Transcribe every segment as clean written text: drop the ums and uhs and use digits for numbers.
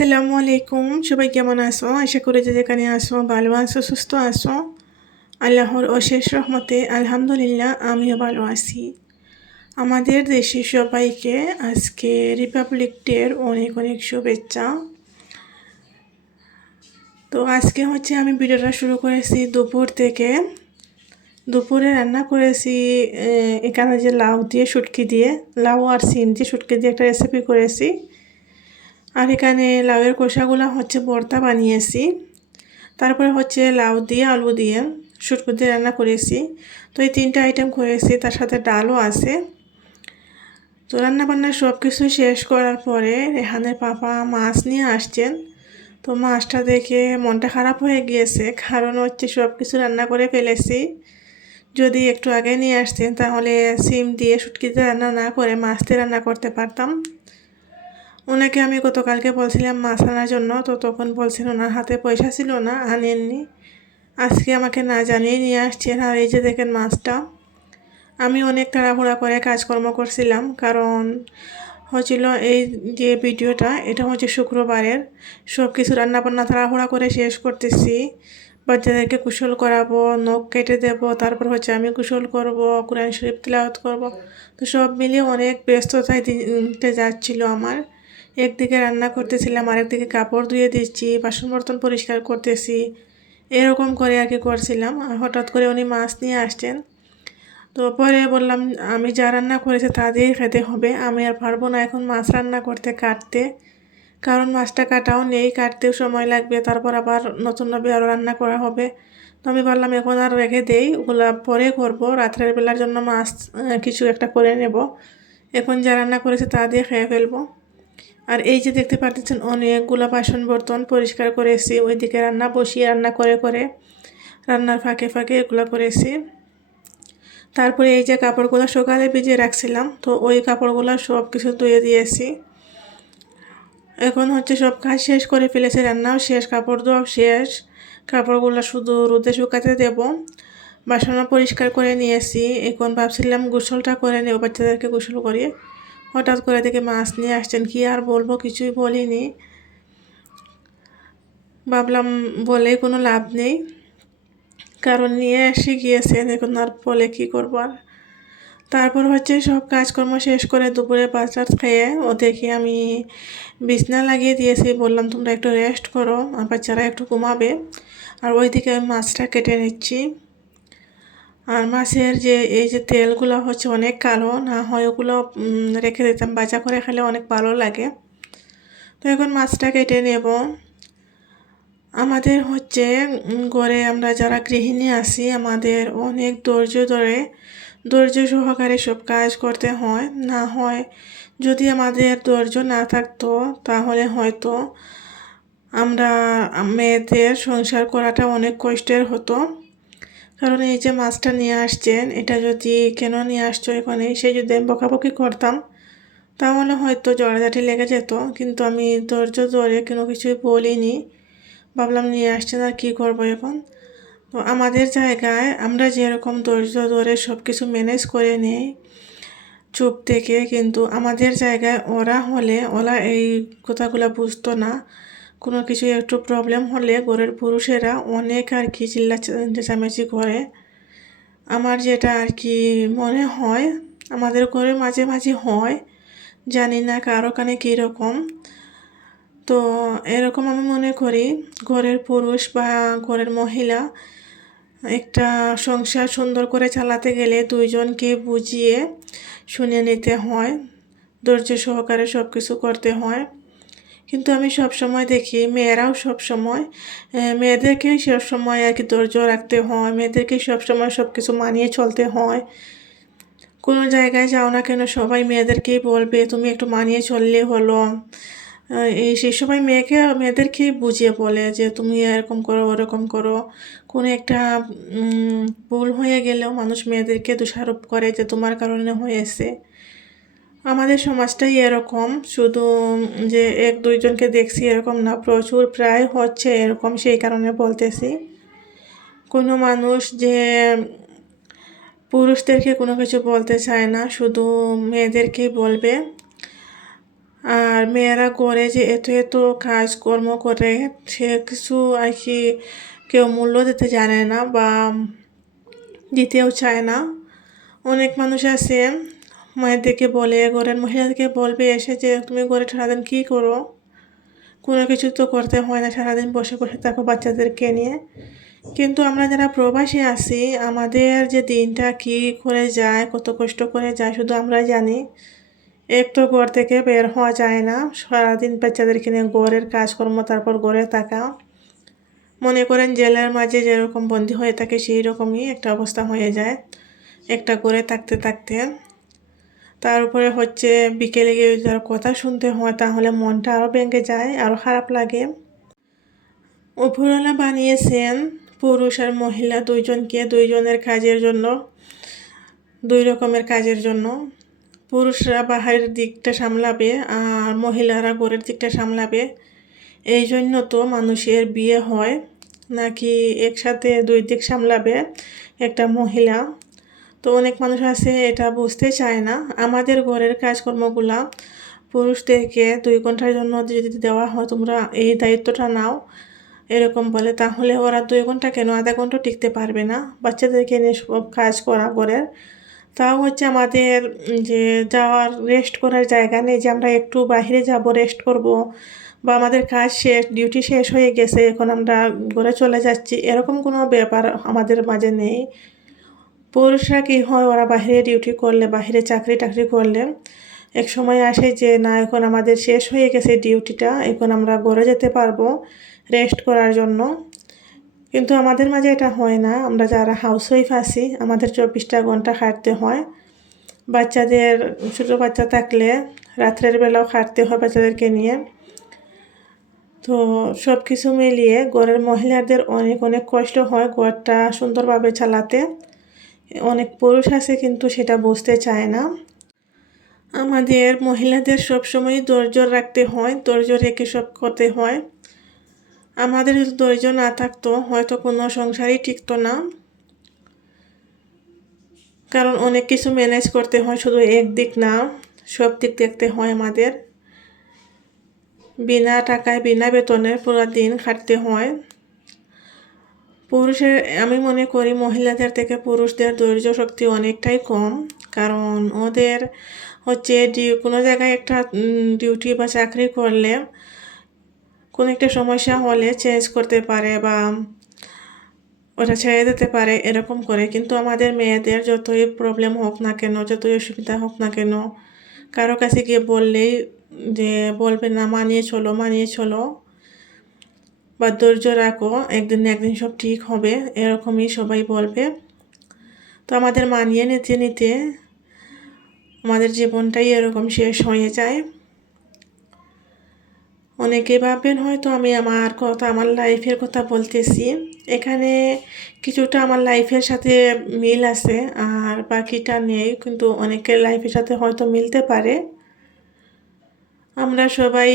আসসালামু আলাইকুম, সবাই কেমন আছো? আশা করি যে যেখানে আছো ভালো আছো, সুস্থ আছো। আল্লাহর অশেষ রহমতে আলহামদুলিল্লাহ আমিও ভালো আছি। আমাদের দেশে সবাইকে আজকে রিপাবলিক ডের অনেক অনেক শুভেচ্ছা। তো আজকে আমি ভিডিওটা শুরু করেছি দুপুর থেকে। দুপুরে রান্না করেছি এখানে যে লাউ দিয়ে শুটকি দিয়ে, লাউ আর সিম দিয়ে শুটকি দিয়ে একটা রেসিপি করেছি। আর এখানে লাউয়ের কোষাগুলো ভর্তা বানিয়েছি। তারপরে লাউ দিয়ে আলু দিয়ে শুটকি দিয়ে রান্না করেছি। তো এই তিনটা আইটেম করেছি, তার সাথে ডালও আছে। তো রান্নাবান্না সব কিছু শেষ করার পরে রেহানের পাপা মাছ নিয়ে আসছেন। তো মাছটা দেখে মনটা খারাপ হয়ে গিয়েছে, কারণ সব কিছু রান্না করে ফেলেছি। যদি একটু আগে নিয়ে আসতেন তাহলে সিম দিয়ে শুটকিতে রান্না না করে মাছ দিয়ে রান্না করতে পারতাম। ওনাকে আমি গতকালকে বলছিলাম মাছ আনার জন্য, তো তখন বলছেন ওনার হাতে পয়সা ছিল না, আনেননি। আজকে আমাকে না জানিয়ে নিয়ে আসছেন। আর এই যে দেখেন মাছটা, আমি অনেক তাড়াহুড়া করে কাজকর্ম করছিলাম, কারণ এই যে ভিডিওটা এটা শুক্রবারের। সব কিছু রান্নাবান্না তাড়াহুড়া করে শেষ করতেছি। বাচ্চাদেরকে গোসল করাবো, নখ কেটে দেবো, তারপর আমি গোসল করব, কোরআন শরীফ তিলাওয়াত করব। তো সব মিলিয়ে অনেক ব্যস্ততায় দিনটা যাচ্ছিল আমার। একদিকে রান্না করতেছিলাম, আরেকদিকে কাপড় ধুয়ে দিচ্ছি, বাসন বর্তন পরিষ্কার করতেছি, এরকম করে আর কি করছিলাম। আর হঠাৎ করে উনি মাছ নিয়ে আসছেন। তো পরে বললাম আমি যা রান্না করেছি তা দিয়েই খেতে হবে, আমি আর পারবো না এখন মাছ রান্না করতে, কাটতে। কারণ মাছটা কাটাও নেই, কাটতেও সময় লাগবে, তারপর আবার নতুনভাবে আরও রান্না করা হবে। তো আমি বললাম এখন আর রেখে দেই, ওগুলা পরে করবো, রাত্রের বেলার জন্য মাছ কিছু একটা করে নেব। এখন যা রান্না করেছে তা দিয়ে খেয়ে ফেলবো। আর এই যে দেখতে পাচ্ছেন অনেকগুলো বাসন বর্তন পরিষ্কার করেছি, ওইদিকে রান্না বসিয়ে রান্না করে করে রান্নার ফাঁকে ফাঁকে এগুলো করেছি। তারপরে এই যে কাপড়গুলো সকালে ভিজিয়ে রাখছিলাম, তো ওই কাপড়গুলো সব কিছু ধুয়ে দিয়েছি। এখন সব কাজ শেষ করে ফেলেছি, রান্নাও শেষ, কাপড় ধোয়াও শেষ। কাপড়গুলো শুধু রোদে শুকাতে দেব। বাসনও পরিষ্কার করে নিয়েছি। এখন ভাবছিলাম গোসলটা করে নেব, বাচ্চাদেরকে গোসল করিয়ে। হঠাৎ করে দেখে মাছ নিয়ে আসছেন, কি আর বলবো, কিছুই বলিনি। ভাবলাম বলে কোনো লাভ নেই, কারণ নিয়ে এসে গিয়েছেন, এখন আর বলে কী করবো আর। তারপর সব কাজকর্ম শেষ করে দুপুরে বাজার খেয়ে ওদেরকে আমি বিছনা লাগিয়ে দিয়েছি, বললাম তোমরা একটু রেস্ট করো, আর বাচ্চারা একটু ঘুমাবে। আর ওইদিকে আমি মাছটা কেটে নিচ্ছি। আর মাছের যে এই যে তেলগুলো অনেক কালো, না হয় ওগুলো রেখে দিতাম, ভাজা করে খেলে অনেক ভালো লাগে। তো এখন মাছটা কেটে নেব। আমাদের ঘরে আমরা যারা গৃহিণী আছি, আমাদের অনেক ধৈর্য সহকারে সব কাজ করতে হয়। না হয় যদি আমাদের ধৈর্য না থাকতো তাহলে হয়তো আমরা মেয়েদের সংসার করাটা অনেক কষ্টের হতো। কারণ এই যে মাছটা নিয়ে আসছেন, এটা যদি কেন নিয়ে আসছো এখানে সে যদি আমি বকাবকি করতাম তাহলে হয়তো জড়াজাটি লেগে যেত, কিন্তু আমি ধৈর্য ধরে কোনো কিছুই বলিনি। ভাবলাম নিয়ে আসছেন আর কী করবো এখন। তো আমাদের জায়গায় আমরা যেরকম ধৈর্য ধরে সব কিছু ম্যানেজ করে নেই চুপ থেকে, কিন্তু আমাদের জায়গায় ওরা এই কথাগুলো বুঝতো না। কোনো কিছু একটু প্রবলেম হলে ঘরের পুরুষেরা অনেক আর কি চেঁচামেচি করে। আমার যেটা আর কি মনে হয়, আমাদের ঘরে মাঝে মাঝে হয়, জানি না কারো কানে কীরকম। তো এরকম আমি মনে করি ঘরের পুরুষ বা ঘরের মহিলা একটা সংসার সুন্দর করে চালাতে গেলে দুইজনকে বুঝিয়ে শুনে নিতে হয়, ধৈর্য সহকারে সব কিছু করতে হয়। কিন্তু আমি সব সময় দেখি মেয়েরাও সব সময় মেয়েদেরকেই সব সময় আর কি ধৈর্য রাখতে হয়, মেয়েদেরকেই সব সময় সব কিছু মানিয়ে চলতে হয়। কোনো জায়গায় যাও না কেন সবাই মেয়েদেরকেই বলবে তুমি একটু মানিয়ে চললে হলো। সেই সময় মেয়েদেরকেই বুঝিয়ে বলে যে তুমি এরকম করো ওরকম করো। কোনো একটা ভুল হয়ে গেলেও মানুষ মেয়েদেরকে দোষারোপ করে যে তোমার কারণে হয়েছে। আমাদের সমাজটাই এরকম, শুধু যে এক দুইজনকে দেখছি এরকম না, প্রচুর প্রায় এরকম, সেই কারণে বলতেছি। কোনো মানুষ যে পুরুষদেরকে কোনো কিছু বলতে চায় না, শুধু মেয়েদেরকেই বলবে। আর মেয়েরা করে যে এত এত কাজকর্ম করে, সে কিছু আর কি কেউ মূল্য দিতে জানে না বা দিতেও চায় না। অনেক মানুষ আছে মায়েদেরকে বলে, ঘরের মহিলাদেরকে বলবে এসে যে তুমি ঘরে সারাদিন কী করো, কোনো কিছু তো করতে হয় না, সারাদিন বসে বসে থাকো বাচ্চাদেরকে নিয়ে। কিন্তু আমরা যারা প্রবাসী আছি, আমাদের যে দিনটা কী করে যায়, কত কষ্ট করে যায় শুধু আমরা জানি। একটু ঘর থেকে বের হওয়া যায় না, সারাদিন বাচ্চাদেরকে নিয়ে ঘরের কাজকর্ম, তারপর ঘরে থাকা। মনে করেন জেলের মাঝে যেরকম বন্দি হয়ে থাকে সেই রকমই একটা অবস্থা হয়ে যায় একটা ঘরে থাকতে থাকতে। তার উপরে হচ্ছে বিকেলে গিয়ে যার কথা শুনতে হয়, তাহলে মনটা আরও ভেঙে যায়, আরও খারাপ লাগে। উপরওয়ালা বানিয়েছেন পুরুষ আর মহিলা দুইজনকে, দুইজনের কাজের জন্য, দুই রকমের কাজের জন্য। পুরুষরা বাহিরের দিকটা সামলাবে আর মহিলারা ঘরের দিকটা সামলাবে। এই জন্য তো মানুষের বিয়ে হয়, নাকি একসাথে দুই দিক সামলাবে একটা মহিলা। তো অনেক মানুষ আছে এটা বুঝতে চায় না। আমাদের ঘরের কাজকর্মগুলা পুরুষদেরকে 2 ঘন্টার জন্য যদি দেওয়া হয়, তোমরা এই দায়িত্বটা নাও এরকম বলে, তাহলে ওরা 2 ঘন্টা কেন, আধা ঘন্টা টিকতে পারবে না বাচ্চাদেরকে নিয়ে সব কাজ করা ঘরের। তাও হচ্ছে আমাদের যে যাওয়ার রেস্ট করার জায়গা নেই, যে আমরা একটু বাইরে যাব রেস্ট করব, বা আমাদের কাজ শেষ, ডিউটি শেষ হয়ে গেছে, এখন আমরা ঘরে চলে যাচ্ছি, এরকম কোনো ব্যাপার আমাদের মাঝে নেই। পুরুষরা কী হয়, ওরা বাইরে ডিউটি করলে, বাইরে চাকরি টাকরি করলে এক সময় আসে যে না, এখন আমাদের শেষ হয়ে গেছে ডিউটিটা, এখন আমরা ঘরে যেতে পারবো রেস্ট করার জন্য। কিন্তু আমাদের মাঝে এটা হয় না। আমরা যারা হাউসওয়াইফ আছি, আমাদের 24টা ঘন্টা খাটতে হয়। বাচ্চাদের, ছোটো বাচ্চা থাকলে রাত্রের বেলাও খাটতে হয় বাচ্চাদেরকে নিয়ে। তো সব কিছু মিলিয়ে ঘরের মহিলাদের অনেক অনেক কষ্ট হয় ঘরটা সুন্দরভাবে চালাতে। অনেক পুরুষ আছে কিন্তু সেটা বুঝতে চায় না। আমাদের মহিলাদের সবসময় ধৈর্য রাখতে হয়, ধৈর্য রেখে সব করতে হয়। আমাদের যদি ধৈর্য না থাকতো, হয়তো কোনো সংসারই টিকতো না। কারণ অনেক কিছু ম্যানেজ করতে হয়, শুধু একদিক না, সব দিক দেখতে হয় আমাদের। বিনা টাকায় বিনা বেতনের পুরো দিন খাটতে হয়। পুরুষের, আমি মনে করি মহিলাদের থেকে পুরুষদের ধৈর্য শক্তি অনেকটাই কম। কারণ ওদের হচ্ছে কোনো জায়গায় একটা ডিউটি বা চাকরি করলে কোনো একটা সমস্যা হলে চেঞ্জ করতে পারে বা ওটা ছেড়ে দিতে পারে এরকম করে। কিন্তু আমাদের মেয়েদের যতই প্রবলেম হোক না কেন, যতই অসুবিধা হোক না কেন, কারো কাছে গিয়ে বললেই যে বলবে না মানিয়ে চলো, মানিয়ে চলো, বা ধৈর্য রাখো, একদিন না একদিন সব ঠিক হবে, এরকমই সবাই বলবে। তো আমাদের মানিয়ে নিতে নিতে আমাদের জীবনটাই এরকম শেষ হয়ে যায়। অনেকে ভাববেন হয়তো আমি আমার কথা, আমার লাইফের কথা বলতেছি, এখানে কিছুটা আমার লাইফের সাথে মিল আছে আর বাকিটা নেই, কিন্তু অনেকের লাইফের সাথে হয়তো মিলতে পারে। আমরা সবাই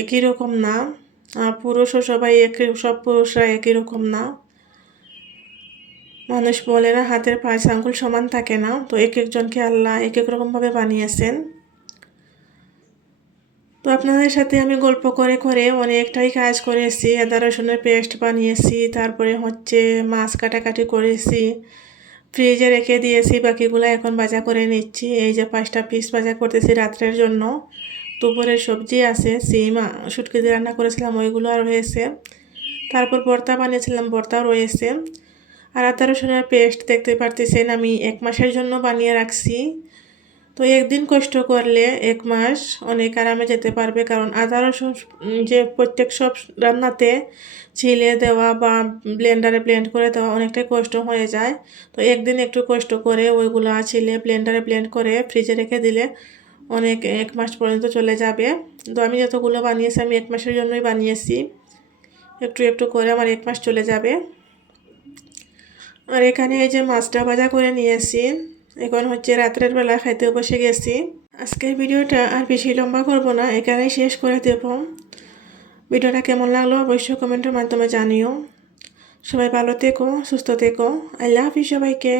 একই রকম না, পুরুষও সবাই সব পুরুষরা একই রকম না। মানুষ বলে না হাতের 5 আঙ্গুল সমান থাকে না, তো এক একজনকে আল্লাহ এক এক রকমভাবে বানিয়েছেন। তো আপনাদের সাথে আমি গল্প করে করে অনেকটাই কাজ করেছি। আদা রসুনের পেস্ট বানিয়েছি, তারপরে হচ্ছে মাছ কাটাকাটি করেছি, ফ্রিজে রেখে দিয়েছি, বাকিগুলো এখন ভাজা করে নিচ্ছি। এই যে 5টা পিস ভাজা করতেছি রাত্রের জন্য। দুপুরের সবজি আছে, সিম শুটকি দিয়ে রান্না করেছিলাম, ওইগুলো আর রয়েছে। তারপর ভর্তা বানিয়েছিলাম, ভর্তাও রয়েছে। আর আদা রসুনের পেস্ট দেখতে পারতেছেন আমি 1 মাসের জন্য বানিয়ে রাখছি। তো একদিন কষ্ট করলে 1 মাস অনেক আরামে যেতে পারবে। কারণ আদা রসুন যে প্রত্যেক সব রান্নাতে ছিলে দেওয়া বা ব্লেন্ডারে ব্লেন্ড করে দেওয়া অনেকটাই কষ্ট হয়ে যায়। তো একদিন একটু কষ্ট করে ওইগুলো ছিলে ব্লেন্ডারে ব্লেন্ড করে ফ্রিজে রেখে দিলে অনেক 1 মাস পর্যন্ত চলে যাবে। তো আমি যতগুলো বানিয়েছি আমি 1 মাসের জন্যই বানিয়েছি, একটু একটু করে আমার 1 মাস চলে যাবে। আর এখানে এই যে মাছটা ভাজা করে নিয়েছি, এখন হচ্ছে রাত্রের বেলা খাইতে বসে গেছি। আজকের ভিডিওটা আর বেশি লম্বা করব না, এখানেই শেষ করে দেব। ভিডিওটা কেমন লাগলো অবশ্যই কমেন্টের মাধ্যমে জানিও। সবাই ভালো থেকো, সুস্থ থেকো। আল্লাহ হাফিজ সবাইকে।